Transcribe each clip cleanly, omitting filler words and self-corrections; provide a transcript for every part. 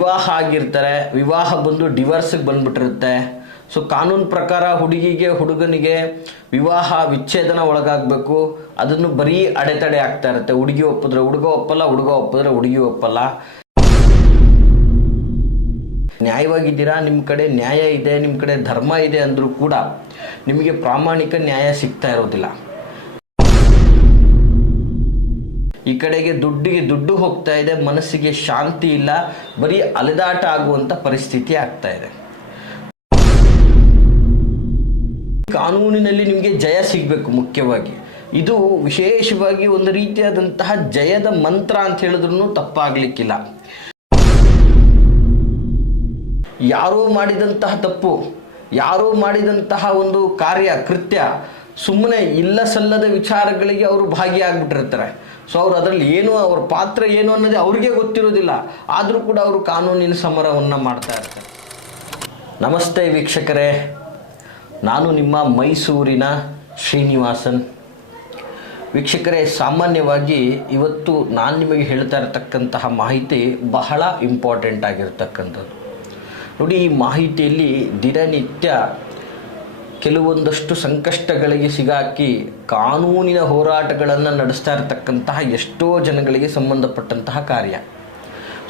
ವಿವಾಹ ಆಗಿರ್ತಾರೆ, ವಿವಾಹ ಬಂದು ಡಿವೋರ್ಸ್ಗೆ ಬಂದ್ಬಿಟ್ಟಿರುತ್ತೆ. ಸೊ ಕಾನೂನು ಪ್ರಕಾರ ಹುಡುಗನಿಗೆ ವಿವಾಹ ವಿಚ್ಛೇದನ ಒಳಗಾಗಬೇಕು. ಅದನ್ನು ಬರೀ ಅಡೆತಡೆ ಆಗ್ತಾ ಇರುತ್ತೆ. ಹುಡುಗಿ ಒಪ್ಪಿದ್ರೆ ಹುಡುಗ ಒಪ್ಪಲ್ಲ, ಹುಡುಗ ಒಪ್ಪಿದ್ರೆ ಹುಡುಗಿ ಒಪ್ಪಲ್ಲ. ನ್ಯಾಯವಾಗಿದ್ದೀರಾ, ನಿಮ್ಮ ಕಡೆ ನ್ಯಾಯ ಇದೆ, ನಿಮ್ಮ ಕಡೆ ಧರ್ಮ ಇದೆ ಅಂದರೂ ಕೂಡ ನಿಮಗೆ ಪ್ರಾಮಾಣಿಕ ನ್ಯಾಯ ಸಿಗ್ತಾ ಇರೋದಿಲ್ಲ. ಈ ಕಡೆಗೆ ದುಡ್ಡು ಹೋಗ್ತಾ ಇದೆ, ಮನಸ್ಸಿಗೆ ಶಾಂತಿ ಇಲ್ಲ, ಬರೀ ಅಲೆದಾಟ ಆಗುವಂಥ ಪರಿಸ್ಥಿತಿ ಆಗ್ತಾ ಇದೆ. ಕಾನೂನಿನಲ್ಲಿ ನಿಮಗೆ ಜಯ ಸಿಗಬೇಕು. ಮುಖ್ಯವಾಗಿ ಇದು ವಿಶೇಷವಾಗಿ ಒಂದು ರೀತಿಯಾದಂತಹ ಜಯದ ಮಂತ್ರ ಅಂತ ಹೇಳಿದ್ರೂ ತಪ್ಪಾಗಲಿಕ್ಕಿಲ್ಲ. ಯಾರೋ ಮಾಡಿದಂತಹ ತಪ್ಪು, ಯಾರೋ ಮಾಡಿದಂತಹ ಒಂದು ಕೃತ್ಯ ಸುಮ್ಮನೆ ಇಲ್ಲ ಸಲ್ಲದ ವಿಚಾರಗಳಿಗೆ ಅವರು ಭಾಗಿಯಾಗ್ಬಿಟ್ಟಿರ್ತಾರೆ. ಸೊ ಅವರು ಅದರಲ್ಲಿ ಅವ್ರ ಪಾತ್ರ ಏನು ಅನ್ನೋದೇ ಅವ್ರಿಗೆ ಗೊತ್ತಿರೋದಿಲ್ಲ. ಆದರೂ ಕೂಡ ಅವರು ಕಾನೂನಿನ ಸಮರವನ್ನು ಮಾಡ್ತಾ ಇರ್ತಾರೆ. ನಮಸ್ತೆ ವೀಕ್ಷಕರೇ, ನಾನು ನಿಮ್ಮ ಮೈಸೂರಿನ ಶ್ರೀನಿವಾಸನ್. ವೀಕ್ಷಕರೇ, ಸಾಮಾನ್ಯವಾಗಿ ಇವತ್ತು ನಾನು ನಿಮಗೆ ಹೇಳ್ತಾ ಇರತಕ್ಕಂತಹ ಮಾಹಿತಿ ಬಹಳ ಇಂಪಾರ್ಟೆಂಟ್ ಆಗಿರ್ತಕ್ಕಂಥದ್ದು. ನೋಡಿ, ಈ ಮಾಹಿತಿಯಲ್ಲಿ ದಿನನಿತ್ಯ ಕೆಲವೊಂದಷ್ಟು ಸಂಕಷ್ಟಗಳಿಗೆ ಸಿಗಾಕಿ ಕಾನೂನಿನ ಹೋರಾಟಗಳನ್ನು ನಡೆಸ್ತಾ ಇರತಕ್ಕಂತಹ ಎಷ್ಟೋ ಜನಗಳಿಗೆ ಸಂಬಂಧಪಟ್ಟಂತಹ ಕಾರ್ಯ.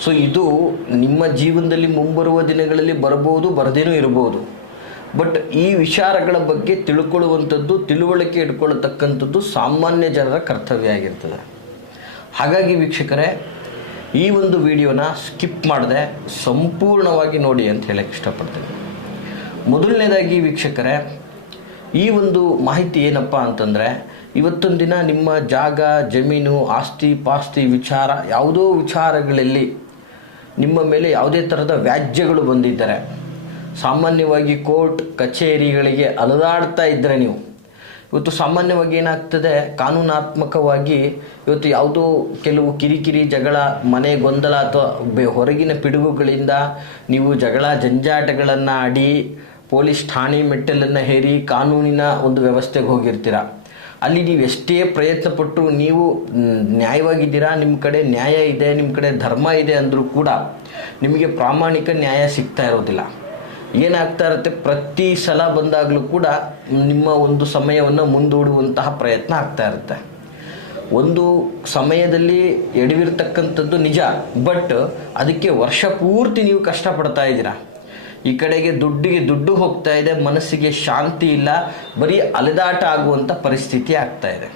ಸೊ ಇದು ನಿಮ್ಮ ಜೀವನದಲ್ಲಿ ಮುಂಬರುವ ದಿನಗಳಲ್ಲಿ ಬರಬಹುದು, ಬರದೇನೂ ಇರಬಹುದು. ಬಟ್ ಈ ವಿಚಾರಗಳ ಬಗ್ಗೆ ತಿಳ್ಕೊಳ್ಳುವಂಥದ್ದು, ತಿಳುವಳಿಕೆ ಇಟ್ಕೊಳ್ಳತಕ್ಕಂಥದ್ದು ಸಾಮಾನ್ಯ ಜನರ ಕರ್ತವ್ಯ ಆಗಿರ್ತದೆ. ಹಾಗಾಗಿ ವೀಕ್ಷಕರೇ, ಈ ಒಂದು ವಿಡಿಯೋನ ಸ್ಕಿಪ್ ಮಾಡದೆ ಸಂಪೂರ್ಣವಾಗಿ ನೋಡಿ ಅಂತ ಹೇಳಕ್ಕೆ ಇಷ್ಟಪಡ್ತೀನಿ. ಮೊದಲನೇದಾಗಿ ವೀಕ್ಷಕರೇ, ಈ ಒಂದು ಮಾಹಿತಿ ಏನಪ್ಪ ಅಂತಂದರೆ, ಇವತ್ತೊಂದು ದಿನ ನಿಮ್ಮ ಜಾಗ, ಜಮೀನು, ಆಸ್ತಿ ಪಾಸ್ತಿ ವಿಚಾರ, ಯಾವುದೋ ವಿಚಾರಗಳಲ್ಲಿ ನಿಮ್ಮ ಮೇಲೆ ಯಾವುದೇ ಥರದ ವ್ಯಾಜ್ಯಗಳು ಬಂದಿದ್ದರೆ, ಸಾಮಾನ್ಯವಾಗಿ ಕೋರ್ಟ್ ಕಚೇರಿಗಳಿಗೆ ಅಲೆದಾಡ್ತಾ ಇದ್ದರೆ ನೀವು ಇವತ್ತು ಸಾಮಾನ್ಯವಾಗಿ ಏನಾಗ್ತದೆ, ಕಾನೂನಾತ್ಮಕವಾಗಿ ಇವತ್ತು ಯಾವುದೋ ಕೆಲವು ಕಿರಿಕಿರಿ ಜಗಳ, ಮನೆ ಗೊಂದಲ ಅಥವಾ ಹೊರಗಿನ ಪಿಡುಗುಗಳಿಂದ ನೀವು ಜಗಳ ಜಂಜಾಟಗಳನ್ನು ಆಡಿ ಪೊಲೀಸ್ ಠಾಣೆ ಮೆಟ್ಟಲನ್ನು ಹೇರಿ ಕಾನೂನಿನ ಒಂದು ವ್ಯವಸ್ಥೆಗೆ ಹೋಗಿರ್ತೀರ. ಅಲ್ಲಿ ನೀವು ಎಷ್ಟೇ ಪ್ರಯತ್ನಪಟ್ಟು ನೀವು ನ್ಯಾಯವಾಗಿದ್ದೀರಾ, ನಿಮ್ಮ ಕಡೆ ನ್ಯಾಯ ಇದೆ, ನಿಮ್ಮ ಕಡೆ ಧರ್ಮ ಇದೆ ಅಂದರೂ ಕೂಡ ನಿಮಗೆ ಪ್ರಾಮಾಣಿಕ ನ್ಯಾಯ ಸಿಗ್ತಾ ಇರೋದಿಲ್ಲ. ಏನಾಗ್ತಾ ಇರುತ್ತೆ, ಪ್ರತಿ ಸಲ ಬಂದಾಗಲೂ ಕೂಡ ನಿಮ್ಮ ಒಂದು ಸಮಯವನ್ನು ಮುಂದೂಡುವಂತಹ ಪ್ರಯತ್ನ ಆಗ್ತಾ ಇರುತ್ತೆ. ಒಂದು ಸಮಯದಲ್ಲಿ ಎಡವಿರ್ತಕ್ಕಂಥದ್ದು ನಿಜ, ಬಟ್ ಅದಕ್ಕೆ ವರ್ಷ ಪೂರ್ತಿ ನೀವು ಕಷ್ಟಪಡ್ತಾ ಇದ್ದೀರಾ. ಈ ಕಡೆಗೆ ದುಡ್ಡು ಹೋಗ್ತಾ ಇದೆ, ಮನಸ್ಸಿಗೆ ಶಾಂತಿ ಇಲ್ಲ, ಬರೀ ಅಲೆದಾಟ ಆಗುವಂಥ ಪರಿಸ್ಥಿತಿ ಆಗ್ತಾ ಇದೆ.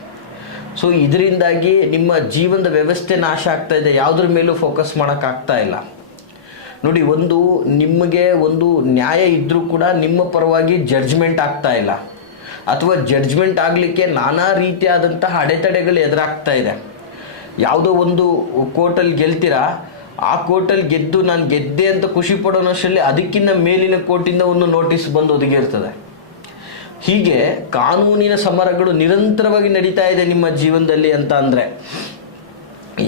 ಸೊ ಇದರಿಂದಾಗಿ ನಿಮ್ಮ ಜೀವನದ ವ್ಯವಸ್ಥೆ ನಾಶ ಆಗ್ತಾ ಇದೆ. ಯಾವುದ್ರ ಮೇಲೂ ಫೋಕಸ್ ಮಾಡೋಕ್ಕಾಗ್ತಾ ಇಲ್ಲ. ನೋಡಿ, ನಿಮಗೆ ಒಂದು ನ್ಯಾಯ ಇದ್ದರೂ ಕೂಡ ನಿಮ್ಮ ಪರವಾಗಿ ಜಡ್ಜ್ಮೆಂಟ್ ಆಗ್ತಾ ಇಲ್ಲ, ಅಥವಾ ಜಡ್ಜ್ಮೆಂಟ್ ಆಗಲಿಕ್ಕೆ ನಾನಾ ರೀತಿಯಾದಂತಹ ಅಡೆತಡೆಗಳು ಎದುರಾಗ್ತಾ ಇದೆ. ಯಾವುದೋ ಒಂದು ಕೋರ್ಟಲ್ಲಿ ಗೆಲ್ತೀರಾ, ಆ ಕೋರ್ಟಲ್ಲಿ ಗೆದ್ದು ನಾನು ಗೆದ್ದೆ ಅಂತ ಖುಷಿ ಪಡೋನಷ್ಟರಲ್ಲಿ ಅದಕ್ಕಿಂತ ಮೇಲಿನ ಕೋರ್ಟಿಂದ ಒಂದು ನೋಟಿಸ್ ಬಂದು ಒದಗಿರ್ತದೆ. ಹೀಗೆ ಕಾನೂನಿನ ಸಮರಗಳು ನಿರಂತರವಾಗಿ ನಡೀತಾ ಇದೆ ನಿಮ್ಮ ಜೀವನದಲ್ಲಿ ಅಂತ ಅಂದರೆ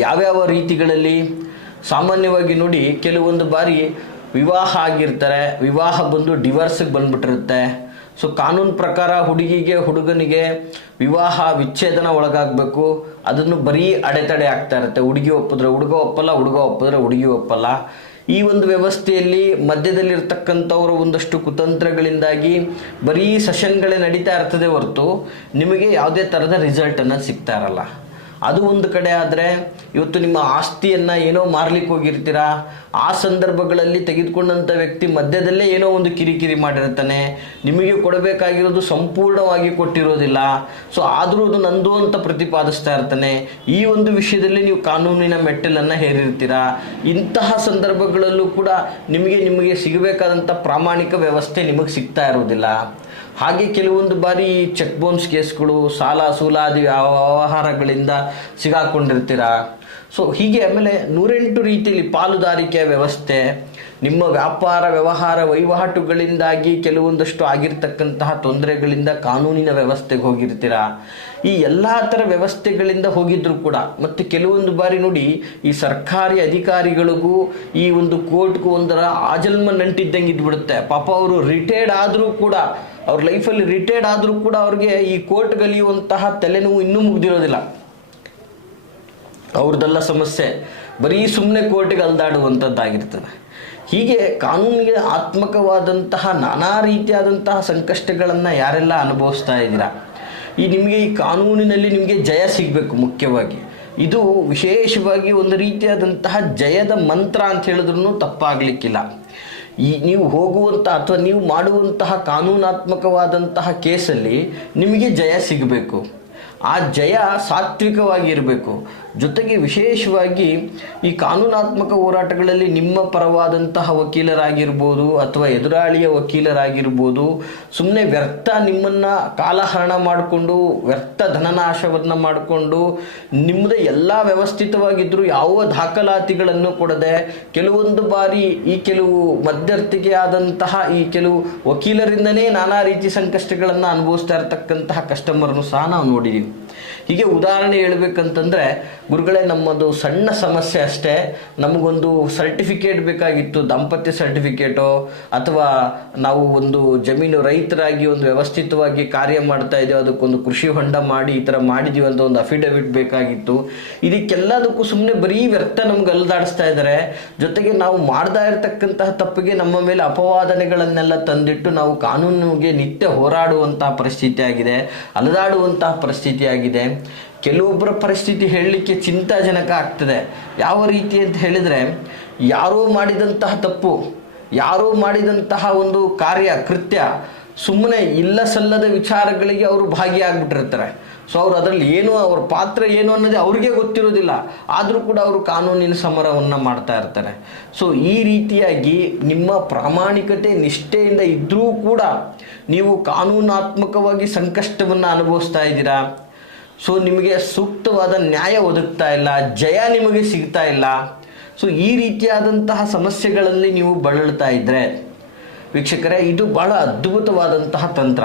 ಯಾವ್ಯಾವ ರೀತಿಗಳಲ್ಲಿ? ಸಾಮಾನ್ಯವಾಗಿ ನೋಡಿ, ಕೆಲವೊಂದು ಬಾರಿ ವಿವಾಹ ಆಗಿರ್ತಾರೆ, ವಿವಾಹ ಬಂದು ಡಿವೋರ್ಸ್ಗೆ ಬಂದ್ಬಿಟ್ಟಿರುತ್ತೆ. ಸೊ ಕಾನೂನು ಪ್ರಕಾರ ಹುಡುಗನಿಗೆ ವಿವಾಹ ವಿಚ್ಛೇದನ ಒಳಗಾಗಬೇಕು. ಅದನ್ನು ಬರೀ ಅಡೆತಡೆ ಆಗ್ತಾ ಇರುತ್ತೆ. ಹುಡುಗಿ ಒಪ್ಪಿದ್ರೆ ಹುಡುಗ ಒಪ್ಪಲ್ಲ, ಹುಡುಗ ಒಪ್ಪಿದ್ರೆ ಹುಡುಗಿ ಒಪ್ಪಲ್ಲ. ಈ ಒಂದು ವ್ಯವಸ್ಥೆಯಲ್ಲಿ ಮಧ್ಯದಲ್ಲಿರ್ತಕ್ಕಂಥವರು ಒಂದಷ್ಟು ಕುತಂತ್ರಗಳಿಂದಾಗಿ ಬರೀ ಸೆಷನ್ಗಳೇ ನಡೀತಾ ಇರ್ತದೆ ಹೊರತು ನಿಮಗೆ ಯಾವುದೇ ಥರದ ರಿಸಲ್ಟನ್ನು ಸಿಗ್ತಾ ಇರಲ್ಲ. ಅದು ಒಂದು ಕಡೆ ಆದರೆ, ಇವತ್ತು ನಿಮ್ಮ ಆಸ್ತಿಯನ್ನು ಏನೋ ಮಾರ್ಲಿಕ್ಕೆ ಹೋಗಿರ್ತೀರಾ, ಆ ಸಂದರ್ಭಗಳಲ್ಲಿ ತೆಗೆದುಕೊಂಡಂಥ ವ್ಯಕ್ತಿ ಮಧ್ಯದಲ್ಲೇ ಏನೋ ಒಂದು ಕಿರಿಕಿರಿ ಮಾಡಿರ್ತಾನೆ, ನಿಮಗೆ ಕೊಡಬೇಕಾಗಿರೋದು ಸಂಪೂರ್ಣವಾಗಿ ಕೊಟ್ಟಿರೋದಿಲ್ಲ. ಸೊ ಆದರೂ ಅದು ನಂದು ಅಂತ ಪ್ರತಿಪಾದಿಸ್ತಾ ಇರ್ತಾನೆ. ಈ ಒಂದು ವಿಷಯದಲ್ಲಿ ನೀವು ಕಾನೂನಿನ ಮೆಟ್ಟಲನ್ನು ಹೇರಿರ್ತೀರಾ. ಇಂತಹ ಸಂದರ್ಭಗಳಲ್ಲೂ ಕೂಡ ನಿಮಗೆ ಸಿಗಬೇಕಾದಂಥ ಪ್ರಾಮಾಣಿಕ ವ್ಯವಸ್ಥೆ ನಿಮಗೆ ಸಿಗ್ತಾ ಇರೋದಿಲ್ಲ. ಹಾಗೆ ಕೆಲವೊಂದು ಬಾರಿ ಚೆಕ್ ಬೌನ್ಸ್ ಕೇಸ್ಗಳು, ಸಾಲ ಸೂಲಾದಿ ವ್ಯವಹಾರಗಳಿಂದ ಸಿಗಾಕೊಂಡಿರ್ತೀರ. ಸೊ ಹೀಗೆ ಆಮೇಲೆ 108 ರೀತಿಯಲ್ಲಿ ಪಾಲುದಾರಿಕೆಯ ವ್ಯವಸ್ಥೆ, ನಿಮ್ಮ ವ್ಯಾಪಾರ ವ್ಯವಹಾರ ವಹಿವಾಟುಗಳಿಂದಾಗಿ ಕೆಲವೊಂದಷ್ಟು ಆಗಿರ್ತಕ್ಕಂತಹ ತೊಂದರೆಗಳಿಂದ ಕಾನೂನಿನ ವ್ಯವಸ್ಥೆಗೆ ಹೋಗಿರ್ತೀರ. ಈ ಎಲ್ಲ ಥರ ವ್ಯವಸ್ಥೆಗಳಿಂದ ಹೋಗಿದ್ರು ಕೂಡ, ಮತ್ತು ಕೆಲವೊಂದು ಬಾರಿ ನೋಡಿ, ಈ ಸರ್ಕಾರಿ ಅಧಿಕಾರಿಗಳಿಗೂ ಈ ಒಂದು ಕೋರ್ಟ್ಗೂ ಒಂದರ ಆಜನ್ಮ ನಂಟಿದ್ದಂಗೆ ಇದ್ಬಿಡುತ್ತೆ. ಪಾಪ ಅವರು ರಿಟೈರ್ಡ್ ಆದರೂ ಕೂಡ, ಅವ್ರ ಲೈಫಲ್ಲಿ ರಿಟೈರ್ಡ್ ಆದರೂ ಕೂಡ ಅವ್ರಿಗೆ ಈ ಕೋರ್ಟ್ ಗಲಿಯುವಂತಹ ತಲೆನೋವು ಇನ್ನೂ ಮುಗ್ದಿರೋದಿಲ್ಲ. ಅವ್ರದ್ದೆಲ್ಲ ಸಮಸ್ಯೆ. ಬರೀ ಸುಮ್ಮನೆ ಕೋರ್ಟಿಗೆ ಅಲ್ದಾಡುವಂಥದ್ದಾಗಿರ್ತದೆ. ಹೀಗೆ ಕಾನೂನಿಗೆ ಆತ್ಮಕವಾದಂತಹ ನಾನಾ ರೀತಿಯಾದಂತಹ ಸಂಕಷ್ಟಗಳನ್ನು ಯಾರೆಲ್ಲ ಅನುಭವಿಸ್ತಾ ಇದ್ದೀರಾ, ನಿಮಗೆ ಈ ಕಾನೂನಿನಲ್ಲಿ ನಿಮಗೆ ಜಯ ಸಿಗಬೇಕು. ಮುಖ್ಯವಾಗಿ ಇದು ವಿಶೇಷವಾಗಿ ಒಂದು ರೀತಿಯಾದಂತಹ ಜಯದ ಮಂತ್ರ ಅಂತ ಹೇಳಿದ್ರೂ ತಪ್ಪಾಗಲಿಕ್ಕಿಲ್ಲ. ನೀವು ಹೋಗುವಂಥ ಅಥವಾ ನೀವು ಮಾಡುವಂತಹ ಕಾನೂನಾತ್ಮಕವಾದಂತಹ ಕೇಸಲ್ಲಿ ನಿಮಗೆ ಜಯ ಸಿಗಬೇಕು. ಆ ಜಯ ಸಾತ್ವಿಕವಾಗಿರಬೇಕು. ಜೊತೆಗೆ ವಿಶೇಷವಾಗಿ ಈ ಕಾನೂನಾತ್ಮಕ ಹೋರಾಟಗಳಲ್ಲಿ ನಿಮ್ಮ ಪರವಾದಂತಹ ವಕೀಲರಾಗಿರ್ಬೋದು ಅಥವಾ ಎದುರಾಳಿಯ ವಕೀಲರಾಗಿರ್ಬೋದು ಸುಮ್ಮನೆ ವ್ಯರ್ಥ ನಿಮ್ಮನ್ನು ಕಾಲಹರಣ ಮಾಡಿಕೊಂಡು ವ್ಯರ್ಥ ಧನನಾಶವನ್ನು ಮಾಡಿಕೊಂಡು ನಿಮ್ಮದೇ ಎಲ್ಲ ವ್ಯವಸ್ಥಿತವಾಗಿದ್ದರೂ ಯಾವ ದಾಖಲಾತಿಗಳನ್ನು ಕೊಡದೆ ಕೆಲವೊಂದು ಬಾರಿ ಈ ಕೆಲವು ಮಧ್ಯರ್ಥಿಗೆ ಆದಂತಹ ಈ ಕೆಲವು ವಕೀಲರಿಂದನೇ ನಾನಾ ರೀತಿ ಸಂಕಷ್ಟಗಳನ್ನು ಅನುಭವಿಸ್ತಾ ಇರತಕ್ಕಂತಹ ಕಸ್ಟಮರ್ನು ಸಹ ನಾವು ನೋಡಿದ್ದೀವಿ. ಹೀಗೆ ಉದಾಹರಣೆ ಹೇಳ್ಬೇಕಂತಂದರೆ, ಗುರುಗಳೇ ನಮ್ಮದು ಸಣ್ಣ ಸಮಸ್ಯೆ ಅಷ್ಟೇ, ನಮಗೊಂದು ಸರ್ಟಿಫಿಕೇಟ್ ಬೇಕಾಗಿತ್ತು, ದಾಂಪತ್ಯ ಸರ್ಟಿಫಿಕೇಟೋ ಅಥವಾ ನಾವು ಒಂದು ಜಮೀನು ರೈತರಾಗಿ ಒಂದು ವ್ಯವಸ್ಥಿತವಾಗಿ ಕಾರ್ಯ ಮಾಡ್ತಾ ಇದ್ದೀವಿ, ಅದಕ್ಕೊಂದು ಕೃಷಿ ಹೊಂಡ ಮಾಡಿ ಈ ಥರ ಮಾಡಿದ್ದೀವಿ ಅಂತ ಒಂದು ಅಫಿಡವಿಟ್ ಬೇಕಾಗಿತ್ತು. ಇದಕ್ಕೆಲ್ಲದಕ್ಕೂ ಸುಮ್ಮನೆ ಬರೀ ವ್ಯರ್ಥ ನಮ್ಗೆ ಅಲ್ದಾಡಿಸ್ತಾ ಇದ್ದಾರೆ. ಜೊತೆಗೆ ನಾವು ಮಾಡ್ತಾ ಇರತಕ್ಕಂತಹ ತಪ್ಪಿಗೆ ನಮ್ಮ ಮೇಲೆ ಅಪವಾದನೆಗಳನ್ನೆಲ್ಲ ತಂದಿಟ್ಟು ನಾವು ಕಾನೂನಿಗೆ ನಿತ್ಯ ಹೋರಾಡುವಂತಹ ಪರಿಸ್ಥಿತಿ ಆಗಿದೆ, ಅಲೆದಾಡುವಂತಹ ಪರಿಸ್ಥಿತಿ ಆಗಿದೆ. ಕೆಲವೊಬ್ಬರ ಪರಿಸ್ಥಿತಿ ಹೇಳಲಿಕ್ಕೆ ಚಿಂತಾಜನಕ ಆಗ್ತದೆ. ಯಾವ ರೀತಿ ಅಂತ ಹೇಳಿದರೆ, ಯಾರೋ ಮಾಡಿದಂತಹ ತಪ್ಪು, ಯಾರೋ ಮಾಡಿದಂತಹ ಒಂದು ಕೃತ್ಯ ಸುಮ್ಮನೆ ಇಲ್ಲ ಸಲ್ಲದ ವಿಚಾರಗಳಿಗೆ ಅವರು ಭಾಗಿಯಾಗ್ಬಿಟ್ಟಿರ್ತಾರೆ. ಸೊ ಅವರು ಅದರಲ್ಲಿ ಏನು, ಅವ್ರ ಪಾತ್ರ ಏನು ಅನ್ನೋದೇ ಅವ್ರಿಗೆ ಗೊತ್ತಿರೋದಿಲ್ಲ. ಆದರೂ ಕೂಡ ಅವರು ಕಾನೂನಿನ ಸಮರವನ್ನು ಮಾಡ್ತಾ ಇರ್ತಾರೆ. ಸೊ ಈ ರೀತಿಯಾಗಿ ನಿಮ್ಮ ಪ್ರಾಮಾಣಿಕತೆ ನಿಷ್ಠೆಯಿಂದ ಇದ್ದರೂ ಕೂಡ ನೀವು ಕಾನೂನಾತ್ಮಕವಾಗಿ ಸಂಕಷ್ಟವನ್ನು ಅನುಭವಿಸ್ತಾ ಇದ್ದೀರಾ. ಸೊ ನಿಮಗೆ ಸೂಕ್ತವಾದ ನ್ಯಾಯ ಒದಗ್ತಾ ಇಲ್ಲ, ಜಯ ನಿಮಗೆ ಸಿಗ್ತಾ ಇಲ್ಲ. ಸೊ ಈ ರೀತಿಯಾದಂತಹ ಸಮಸ್ಯೆಗಳಲ್ಲಿ ನೀವು ಬಳಲ್ತಾ ಇದ್ದರೆ ವೀಕ್ಷಕರೇ, ಇದು ಬಹಳ ಅದ್ಭುತವಾದಂತಹ ತಂತ್ರ.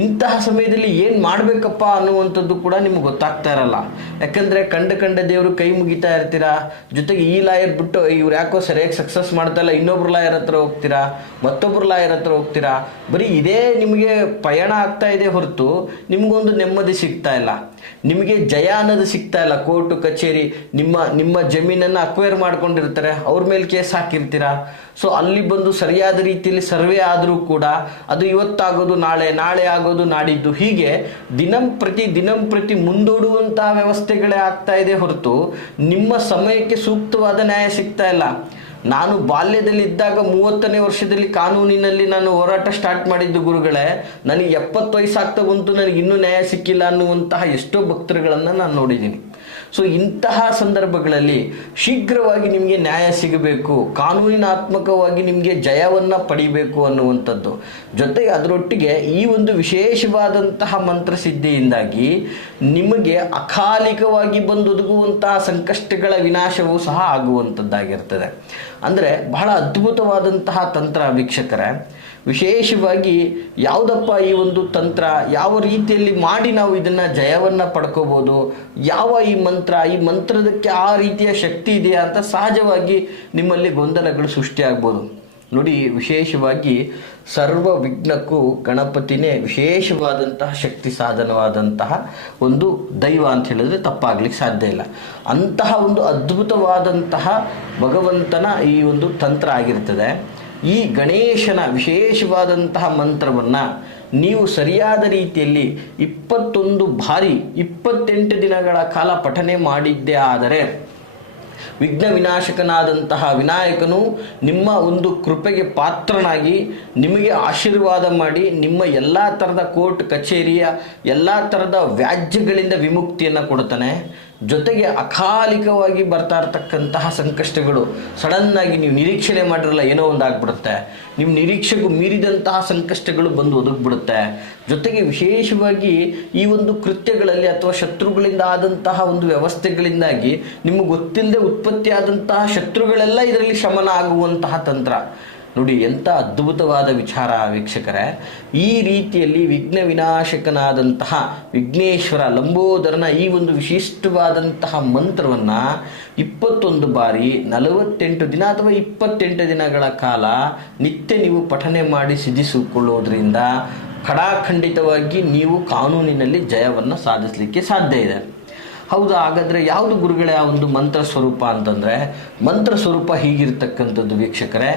ಇಂತಹ ಸಮಯದಲ್ಲಿ ಏನು ಮಾಡಬೇಕಪ್ಪ ಅನ್ನುವಂಥದ್ದು ಕೂಡ ನಿಮ್ಗೆ ಗೊತ್ತಾಗ್ತಾ ಇರಲ್ಲ. ಯಾಕಂದರೆ ಕಂಡ ದೇವರು ಕೈ ಮುಗಿತಾ ಇರ್ತೀರಾ. ಜೊತೆಗೆ ಈ ಲಾಯರ್ ಬಿಟ್ಟು ಇವ್ರು ಯಾಕೋ ಸರಿಯಾಗಿ ಸಕ್ಸಸ್ ಮಾಡ್ತಾ ಇಲ್ಲ, ಇನ್ನೊಬ್ರು ಲಾಯರ್ ಹತ್ರ ಹೋಗ್ತೀರಾ, ಮತ್ತೊಬ್ರು ಲಾಯರ್ ಹತ್ರ ಹೋಗ್ತೀರಾ. ಬರೀ ಇದೇ ನಿಮಗೆ ಪಯಣ ಆಗ್ತಾ ಇದೆ ಹೊರತು ನಿಮಗೊಂದು ನೆಮ್ಮದಿ ಸಿಗ್ತಾ ಇಲ್ಲ, ನಿಮಗೆ ಜಯ ಅನ್ನೋದು ಸಿಗ್ತಾ ಇಲ್ಲ. ಕೋರ್ಟು ಕಚೇರಿ ನಿಮ್ಮ ಜಮೀನನ್ನು ಅಕ್ವೈರ್ ಮಾಡ್ಕೊಂಡಿರ್ತಾರೆ, ಅವ್ರ ಮೇಲೆ ಕೇಸ್ ಹಾಕಿರ್ತೀರಾ. ಸೊ ಅಲ್ಲಿ ಬಂದು ಸರಿಯಾದ ರೀತಿಯಲ್ಲಿ ಸರ್ವೆ ಆದರೂ ಕೂಡ ಅದು ಇವತ್ತಾಗೋದು ನಾಳೆ, ನಾಳೆ ಆಗೋದು ನಾಡಿದ್ದು, ಹೀಗೆ ದಿನಂಪ್ರತಿ ಮುಂದೂಡುವಂತಹ ವ್ಯವಸ್ಥೆಗಳೇ ಆಗ್ತಾ ಇದೆ ಹೊರತು ನಿಮ್ಮ ಸಮಯಕ್ಕೆ ಸೂಕ್ತವಾದ ನ್ಯಾಯ ಸಿಗ್ತಾ ಇಲ್ಲ. ನಾನು ಬಾಲ್ಯದಲ್ಲಿದ್ದಾಗ 30ನೇ ವರ್ಷದಲ್ಲಿ ಕಾನೂನಿನಲ್ಲಿ ನಾನು ಹೋರಾಟ ಸ್ಟಾರ್ಟ್ ಮಾಡಿದ್ದು ಗುರುಗಳೇ, ನನಗೆ 70 ವಯಸ್ಸಾಗ್ತಾ ಬಂತು, ನನಗೆ ಇನ್ನೂ ನ್ಯಾಯ ಸಿಕ್ಕಿಲ್ಲ ಅನ್ನುವಂತಹ ಎಷ್ಟೋ ಭಕ್ತರುಗಳನ್ನು ನಾನು ನೋಡಿದ್ದೀನಿ. ಸೊ ಇಂತಹ ಸಂದರ್ಭಗಳಲ್ಲಿ ಶೀಘ್ರವಾಗಿ ನಿಮಗೆ ನ್ಯಾಯ ಸಿಗಬೇಕು, ಕಾನೂನಿನಾತ್ಮಕವಾಗಿ ನಿಮಗೆ ಜಯವನ್ನು ಪಡಿಬೇಕು ಅನ್ನುವಂಥದ್ದು. ಜೊತೆಗೆ ಅದರೊಟ್ಟಿಗೆ ಈ ಒಂದು ವಿಶೇಷವಾದಂತಹ ಮಂತ್ರಸಿದ್ಧಿಯಿಂದಾಗಿ ನಿಮಗೆ ಅಕಾಲಿಕವಾಗಿ ಬಂದೊದಗುವಂತಹ ಸಂಕಷ್ಟಗಳ ವಿನಾಶವೂ ಸಹ ಆಗುವಂಥದ್ದಾಗಿರ್ತದೆ. ಅಂದರೆ ಬಹಳ ಅದ್ಭುತವಾದಂತಹ ತಂತ್ರ ವೀಕ್ಷಕರೇ. ವಿಶೇಷವಾಗಿ ಯಾವುದಪ್ಪ ಈ ಒಂದು ತಂತ್ರ, ಯಾವ ರೀತಿಯಲ್ಲಿ ಮಾಡಿ ನಾವು ಇದನ್ನು ಜಯವನ್ನು ಪಡ್ಕೋಬೋದು, ಯಾವ ಈ ಮಂತ್ರದಕ್ಕೆ ಆ ರೀತಿಯ ಶಕ್ತಿ ಇದೆಯಾ ಅಂತ ಸಹಜವಾಗಿ ನಿಮ್ಮಲ್ಲಿ ಗೊಂದಲಗಳು ಸೃಷ್ಟಿಯಾಗ್ಬೋದು. ನೋಡಿ, ವಿಶೇಷವಾಗಿ ಸರ್ವ ವಿಘ್ನಕ್ಕೂ ಗಣಪತಿನೇ ವಿಶೇಷವಾದಂತಹ ಶಕ್ತಿ ಸಾಧನವಾದಂತಹ ಒಂದು ದೈವ ಅಂತ ಹೇಳಿದ್ರೆ ತಪ್ಪಾಗ್ಲಿಕ್ಕೆ ಸಾಧ್ಯ ಇಲ್ಲ. ಅಂತಹ ಒಂದು ಅದ್ಭುತವಾದಂತಹ ಭಗವಂತನ ಈ ಒಂದು ತಂತ್ರ ಆಗಿರ್ತದೆ. ಈ ಗಣೇಶನ ವಿಶೇಷವಾದಂತಹ ಮಂತ್ರವನ್ನು ನೀವು ಸರಿಯಾದ ರೀತಿಯಲ್ಲಿ 21 ಬಾರಿ 28 ದಿನಗಳ ಕಾಲ ಪಠನೆ ಮಾಡಿದ್ದೇ ಆದರೆ ವಿಘ್ನ ವಿನಾಶಕನಾದಂತಹ ವಿನಾಯಕನು ನಿಮ್ಮ ಒಂದು ಕೃಪೆಗೆ ಪಾತ್ರನಾಗಿ ನಿಮಗೆ ಆಶೀರ್ವಾದ ಮಾಡಿ ನಿಮ್ಮ ಎಲ್ಲ ಥರದ ಕೋರ್ಟ್ ಕಚೇರಿಯ ಎಲ್ಲ ಥರದ ವ್ಯಾಜ್ಯಗಳಿಂದ ವಿಮುಕ್ತಿಯನ್ನು ಕೊಡ್ತಾನೆ. ಜೊತೆಗೆ ಅಕಾಲಿಕವಾಗಿ ಬರ್ತಾ ಇರತಕ್ಕಂತಹ ಸಂಕಷ್ಟಗಳು ಸಡನ್ನಾಗಿ ನೀವು ನಿರೀಕ್ಷಣೆ ಮಾಡಿರಲ್ಲ ಏನೋ ಒಂದು ಆಗ್ಬಿಡುತ್ತೆ, ನಿಮ್ಮ ನಿರೀಕ್ಷೆಗೂ ಮೀರಿದಂತಹ ಸಂಕಷ್ಟಗಳು ಬಂದು ಒದಗಿಬಿಡುತ್ತೆ. ಜೊತೆಗೆ ವಿಶೇಷವಾಗಿ ಈ ಒಂದು ಕೃತ್ಯಗಳಲ್ಲಿ ಅಥವಾ ಶತ್ರುಗಳಿಂದ ಆದಂತಹ ಒಂದು ವ್ಯವಸ್ಥೆಗಳಿಂದಾಗಿ ನಿಮಗೆ ಗೊತ್ತಿಲ್ಲದೆ ಉತ್ಪತ್ತಿಯಾದಂತಹ ಶತ್ರುಗಳೆಲ್ಲ ಇದರಲ್ಲಿ ಶಮನ ಆಗುವಂತಹ ತಂತ್ರ. ನೋಡಿ, ಎಂಥ ಅದ್ಭುತವಾದ ವಿಚಾರ ವೀಕ್ಷಕರೇ. ಈ ರೀತಿಯಲ್ಲಿ ವಿಘ್ನ ವಿನಾಶಕನಾದಂತಹ ವಿಘ್ನೇಶ್ವರ ಲಂಬೋದರನ ಈ ಒಂದು ವಿಶಿಷ್ಟವಾದಂತಹ ಮಂತ್ರವನ್ನು 21 ಬಾರಿ 48 ದಿನ ಅಥವಾ 28 ದಿನಗಳ ಕಾಲ ನಿತ್ಯ ನೀವು ಪಠನೆ ಮಾಡಿ ಸಿದ್ಧಿಸಿಕೊಳ್ಳೋದ್ರಿಂದ ಖಡಾಖಂಡಿತವಾಗಿ ನೀವು ಕಾನೂನಿನಲ್ಲಿ ಜಯವನ್ನು ಸಾಧಿಸಲಿಕ್ಕೆ ಸಾಧ್ಯ ಇದೆ. ಹೌದಾ, ಹಾಗಾದರೆ ಯಾವುದು ಗುರುಗಳೇ ಆ ಒಂದು ಮಂತ್ರ ಸ್ವರೂಪ ಅಂತಂದರೆ, ಮಂತ್ರ ಸ್ವರೂಪ ಹೀಗಿರ್ತಕ್ಕಂಥದ್ದು ವೀಕ್ಷಕರೇ,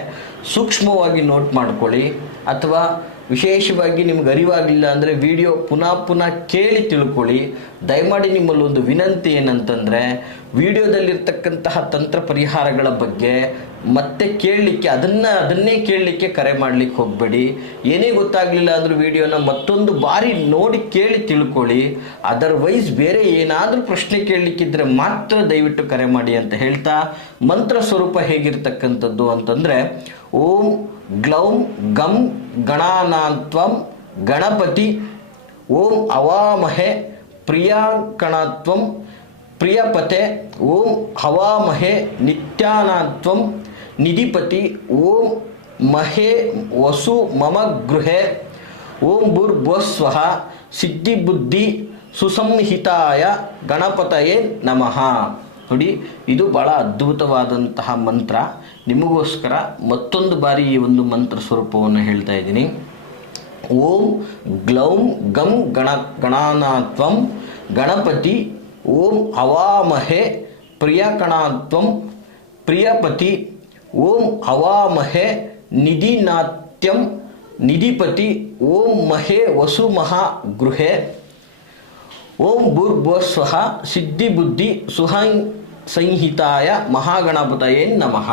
ಸೂಕ್ಷ್ಮವಾಗಿ ನೋಟ್ ಮಾಡ್ಕೊಳ್ಳಿ. ಅಥವಾ ವಿಶೇಷವಾಗಿ ನಿಮ್ಗೆ ಅರಿವಾಗಿಲ್ಲ ಅಂದರೆ ವಿಡಿಯೋ ಪುನಃ ಕೇಳಿ ತಿಳ್ಕೊಳ್ಳಿ. ದಯಮಾಡಿ ನಿಮ್ಮಲ್ಲಿ ಒಂದು ವಿನಂತಿ ಏನಂತಂದರೆ, ವಿಡಿಯೋದಲ್ಲಿರ್ತಕ್ಕಂತಹ ತಂತ್ರ ಪರಿಹಾರಗಳ ಬಗ್ಗೆ ಮತ್ತೆ ಕೇಳಲಿಕ್ಕೆ ಅದನ್ನೇ ಕೇಳಲಿಕ್ಕೆ ಕರೆ ಮಾಡಲಿಕ್ಕೆ ಹೋಗಬೇಡಿ. ಏನೇ ಗೊತ್ತಾಗಲಿಲ್ಲ ಅಂದರೂ ವಿಡಿಯೋನ ಮತ್ತೊಂದು ಬಾರಿ ನೋಡಿ ಕೇಳಿ ತಿಳ್ಕೊಳ್ಳಿ. ಅದರ್ವೈಸ್ ಬೇರೆ ಏನಾದರೂ ಪ್ರಶ್ನೆ ಕೇಳಲಿಕ್ಕಿದ್ರೆ ಮಾತ್ರ ದಯವಿಟ್ಟು ಕರೆ ಮಾಡಿ ಅಂತ ಹೇಳ್ತಾ, ಮಂತ್ರ ಸ್ವರೂಪ ಹೇಗಿರ್ತಕ್ಕಂಥದ್ದು ಅಂತಂದರೆ, ಓಂ ಗ್ಲೌಂ ಗಂ ಗಣಾನಾತ್ವಂ ಗಣಪತಿ ಓಂ ಅವಾಮಹೆ ಪ್ರಿಯಾಂಕಣತ್ವಂ ಪ್ರಿಯಪತೆ ಓಂ ಹವಾಮಹೆ ನಿತ್ಯಾನಾತ್ವಂ ನಿಧಿಪತಿ ಓಂ ಮಹೇ ವಸು ಮಮ ಗೃಹೆ ಓಂ ಭೂರ್ಭುವಸ್ವಃ ಸಿದ್ಧಿಬುದ್ಧಿ ಸುಸಂಹಿತಾಯ ಗಣಪತಯೇ ನಮಃ. ನೋಡಿ, ಇದು ಭಾಳ ಅದ್ಭುತವಾದಂತಹ ಮಂತ್ರ. ನಿಮಗೋಸ್ಕರ ಮತ್ತೊಂದು ಬಾರಿ ಈ ಒಂದು ಮಂತ್ರ ಸ್ವರೂಪವನ್ನು ಹೇಳ್ತಾ ಇದ್ದೀನಿ. ಓಂ ಗ್ಲೌಂ ಗಂ ಗಣಾನಾತ್ವಂ ಗಣಪತಿ ಓಂ ಹವಾಮಹೆ ಪ್ರಿಯಕಣಾತ್ವಂ ಪ್ರಿಯಪತಿ ಓಂ ಹವಾಮಹೆ ನಿಧಿನಾತ್ಯಂ ನಿಧಿಪತಿ ಓಂ ಮಹೇ ವಸು ಮಹಾ ಗೃಹೆ ಓಂ ಭೂರ್ಭುವಸ್ವಃ ಸಿದ್ಧಿಬುದ್ಧಿ ಸಂಹಿತಾಯ ಮಹಾಗಣಪತಯೇ ನಮಃ.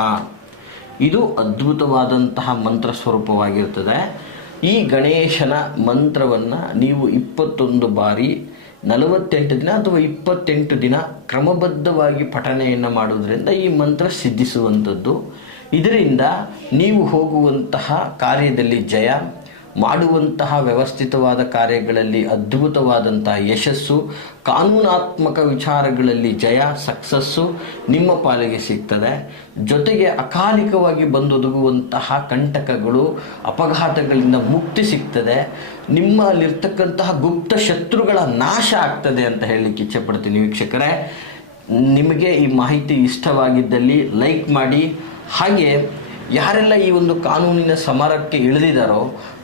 ಇದು ಅದ್ಭುತವಾದಂತಹ ಮಂತ್ರ ಸ್ವರೂಪವಾಗಿರ್ತದೆ. ಈ ಗಣೇಶನ ಮಂತ್ರವನ್ನು ನೀವು 21 ಬಾರಿ 48 ದಿನ ಅಥವಾ 28 ದಿನ ಕ್ರಮಬದ್ಧವಾಗಿ ಪಠಣೆಯನ್ನು ಮಾಡುವುದರಿಂದ ಈ ಮಂತ್ರ ಸಿದ್ಧಿಸುವಂಥದ್ದು. ಇದರಿಂದ ನೀವು ಹೋಗುವಂತಹ ಕಾರ್ಯದಲ್ಲಿ ಜಯ, ಮಾಡುವಂತಹ ವ್ಯವಸ್ಥಿತವಾದ ಕಾರ್ಯಗಳಲ್ಲಿ ಅದ್ಭುತವಾದಂತಹ ಯಶಸ್ಸು, ಕಾನೂನಾತ್ಮಕ ವಿಚಾರಗಳಲ್ಲಿ ಜಯ, ಸಕ್ಸಸ್ಸು ನಿಮ್ಮ ಪಾಲಿಗೆ ಸಿಗ್ತದೆ. ಜೊತೆಗೆ ಅಕಾಲಿಕವಾಗಿ ಬಂದೊದಗುವಂತಹ ಕಂಟಕಗಳು, ಅಪಘಾತಗಳಿಂದ ಮುಕ್ತಿ ಸಿಗ್ತದೆ. ನಿಮ್ಮಲ್ಲಿರ್ತಕ್ಕಂತಹ ಗುಪ್ತ ಶತ್ರುಗಳ ನಾಶ ಆಗ್ತದೆ ಅಂತ ಹೇಳಲಿಕ್ಕೆ ಇಚ್ಛೆಪಡ್ತೀನಿ ವೀಕ್ಷಕರೇ. ನಿಮಗೆ ಈ ಮಾಹಿತಿ ಇಷ್ಟವಾಗಿದ್ದಲ್ಲಿ ಲೈಕ್ ಮಾಡಿ. ಹಾಗೆ ಯಾರೆಲ್ಲ ಈ ಒಂದು ಕಾನೂನಿನ ಸಮರಕ್ಕೆ ಇಳಿದಿದ್ದಾರೋ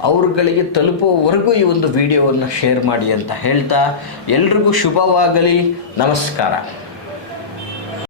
ಅವ್ರುಗಳಿಗೆ ತಲುಪುವವರೆಗೂ ಈ ಒಂದು ವಿಡಿಯೋವನ್ನು ಶೇರ್ ಮಾಡಿ ಅಂತ ಹೇಳ್ತಾ, ಎಲ್ರಿಗೂ ಶುಭವಾಗಲಿ. ನಮಸ್ಕಾರ.